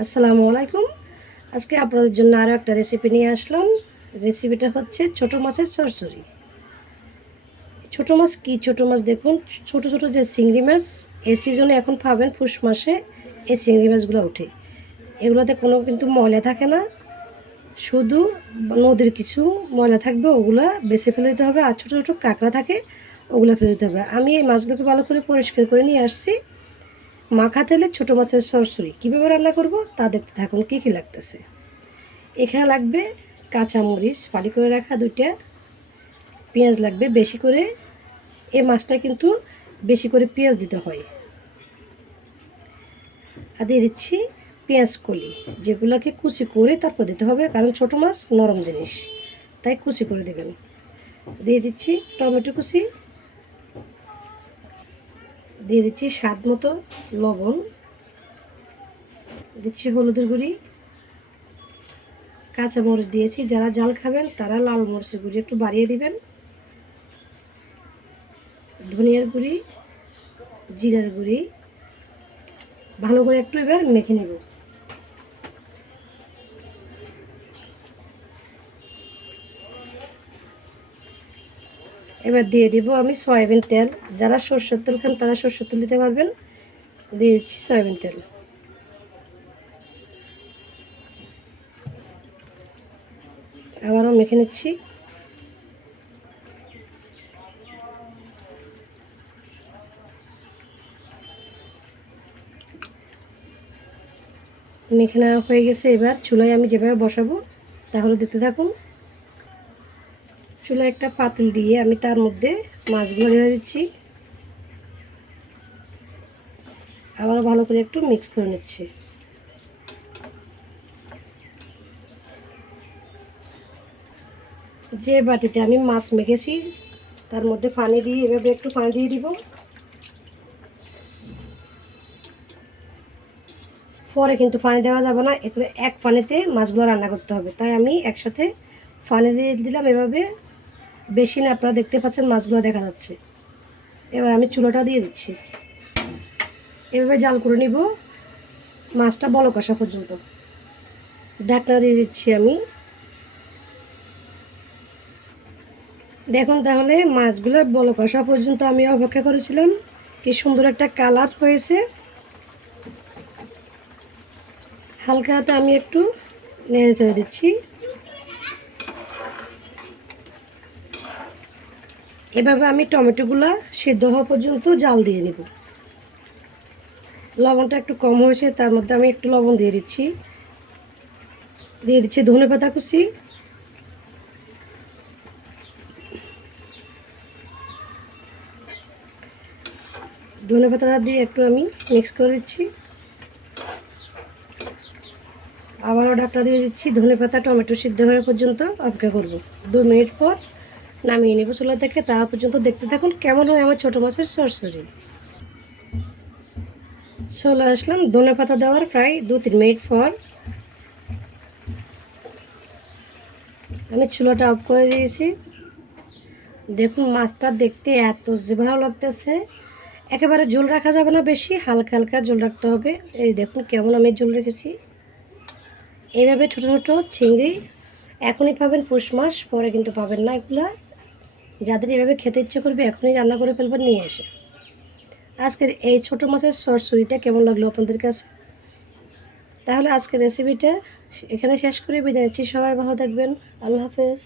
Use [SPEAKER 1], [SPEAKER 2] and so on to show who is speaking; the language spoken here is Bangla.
[SPEAKER 1] আসসালামু আলাইকুম। আজকে আপনাদের জন্য আরও একটা রেসিপি নিয়ে আসলাম। রেসিপিটা হচ্ছে ছোট মাছের চচ্চড়ি ছোট মাছ কি? ছোট মাছ দেখুন, ছোট ছোট যে চিংড়ি মাছ এই সিজনে এখন পাবেন পুষ মাসে এই চিংড়ি মাছগুলো ওঠে। এগুলোতে কোনো কিন্তু ময়লা থাকে না। শুধু নদীর কিছু ময়লা থাকবে, ওগুলো বেছে ফেলে দিতে হবে। আর ছোটো ছোটো কাঁকড়া থাকে, ওগুলো ফেলে দিতে হবে। আমি এই মাছগুলোকে ভালো করে পরিষ্কার করে নিয়ে আসছি। মাখা তেলে ছোটো মাছের সরসরি কীভাবে রান্না করব? তা দেখতে থাকুন কী কী লাগতেছে। এখানে লাগবে কাঁচামরিচ ফালি করে রাখা দুইটা, পেঁয়াজ লাগবে বেশি করে। এ মাছটা কিন্তু বেশি করে পেঁয়াজ দিতে হয়। আর দিয়ে দিচ্ছি পেঁয়াজ কলি, যেগুলোকে কুচি করে তারপর দিতে হবে, কারণ ছোটো মাছ নরম জিনিস, তাই কুচি করে দেবেন। দিয়ে দিচ্ছি টমেটো কুচি দিয়ে দিচ্ছি স্বাদ মতো লবণ। দিচ্ছি হলুদের গুঁড়ি। কাঁচা মরিচ দিয়েছি। যারা জাল খাবেন, তারা লাল মরিচের গুঁড়ি একটু বাড়িয়ে দিবেন। ধনিয়ার গুঁড়ি, জিরার গুঁড়ি। ভালো করে একটু এবার মেখে নেব। এবার দিয়ে দিব আমি সয়াবিন তেল। যারা সরষের তেল খান, তারা সরষের তেল দিতে পারবেন। দিয়ে দিচ্ছি সয়াবিন তেল। আবারও মেখে নিচ্ছি। মেখে নেওয়া হয়ে গেছে। এবার চুলায় আমি যেভাবে বসাবো, তাহলে দেখতে থাকুন। চুলায় একটা পাতিল দিয়ে আমি তার মধ্যে মাছগুলো ঢেলে দিচ্ছি। আবার ভালো করে একটু মিক্স করে নিচ্ছি। যে বাটিতে আমি মাছ মেখেছি, তার মধ্যে পানি দিয়ে, এভাবে একটু পানি দিয়ে দিব। পরে কিন্তু পানি দেওয়া যাবে না এগুলো এক পানিতে মাছগুলো রান্না করতে হবে। তাই আমি একসাথে পানি দিয়ে দিলাম এভাবে। বেশি না, আপনারা দেখতে পাচ্ছেন মাছগুলো দেখা যাচ্ছে। এবার আমি চুলোটা দিয়ে দিচ্ছি। এভাবে জাল করে নিব। মাছটা বলক আসা পর্যন্ত। ঢাকনা দিয়ে দিচ্ছি আমি। দেখুন তাহলে, মাছগুলো বলক আসা পর্যন্ত আমি অপেক্ষা করেছিলাম। কি সুন্দর একটা কালার হয়েছে। হালকা হাতে আমি একটু নেড়ে চেড়ে দিচ্ছি। এভাবে আমি টমেটোগুলো সেদ্ধ হওয়া পর্যন্ত জাল দিয়ে নেব। লবণটা একটু কম হয়েছে, তার মধ্যে আমি একটু লবণ দিয়ে দিচ্ছি। দিয়ে দিচ্ছি ধনে পাতা কুচি। ধনে পাতা দিয়ে একটু আমি মিক্স করে দিচ্ছি। আবারও ডাকটা দিয়ে দিচ্ছি, ধনে পাতা, টমেটো সিদ্ধ হয়ে পর্যন্ত অপেক্ষা করব। দু মিনিট পর নামিয়ে নেব। চুলা দেখে তা পর্যন্ত দেখতে থাকুন কেমন হয় আমার ছোটো মাছের সরসরি। চলে আসলাম ধনে পাতা দেওয়ার প্রায় দু তিন মিনিট পর। আমি চুলাটা অফ করে দিয়েছি। দেখুন মাছটা দেখতে এত যে ভালো লাগতেছে। একেবারে জল রাখা যাবে না বেশি, হালকা হালকা জল রাখতে হবে। এই দেখুন কেমন আমি জল রেখেছি। এইভাবে ছোট ছোট চিংড়ি এখনই পাবেন পুষ মাস, পরে কিন্তু পাবেন না এগুলা। যাদের এভাবে খেতে ইচ্ছে করবে এখনই রান্না করে ফেলবেন নিয়ে এসে। আজকের এই ছোট মাছের সরসুরিটা কেমন লাগল আপনাদের কাছে? তাহলে আজকের রেসিপিটা এখানে শেষ করে বিদায় সবাই ভালো থাকবেন। আল্লাহ হাফেজ।